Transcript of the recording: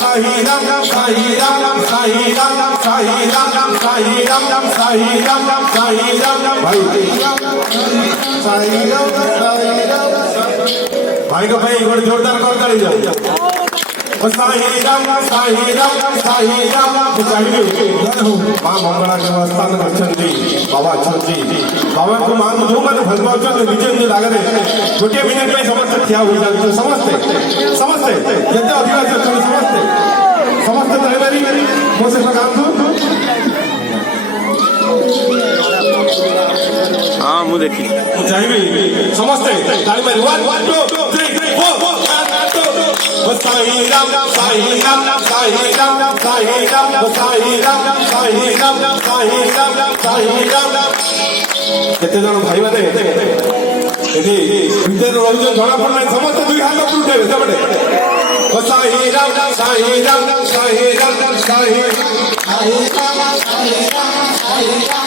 साई राम साई राम साई राम साई राम साई राम साई राम साई राम भाई साई राम भाई को भाई एक जोरदार कर ताली जाओ साई राम साई राम साई राम माँ मंगला के स्थान अच्छी बाबा अच्छी बाबा को मान जो मैंने भगवान निजे निजे लागरे गोटे मिनिट में समस्त ठिया हो जाते समस्ते समस्ते जिते अधिकार समस्ते समस्ते तैयारी मो से लगातु हाँ मु देखी चाहिए समस्ते ताली मारी 1 2 3 4 साई राम साई राम साई राम साई राम साई राम साई राम साई राम साई राम केते जन भाई माने एठी भीतर रहुजन जणा पड़ नै समस्त दुई हाथ उठाइबे सेपटे साई राम साई राम साई राम साई राम साई राम